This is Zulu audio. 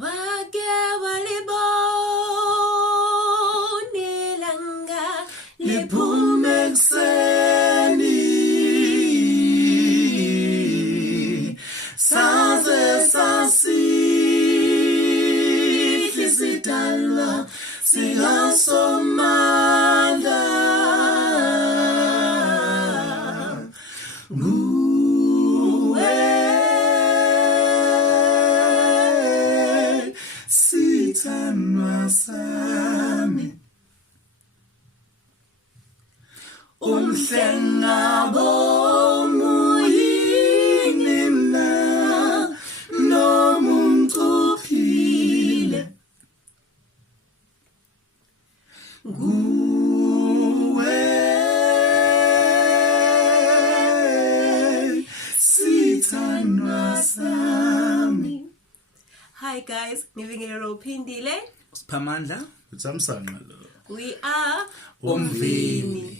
Wake walibone langa liphume ekseni saze sasihle sidalwa singasomandla sithanwa sami umhlengabo muyini na nomumcuphile nguwe sithanwa sami. Hi guys, Nivingelo Pindile. Siphamandla Utsamsanqa lo. We are Umvini.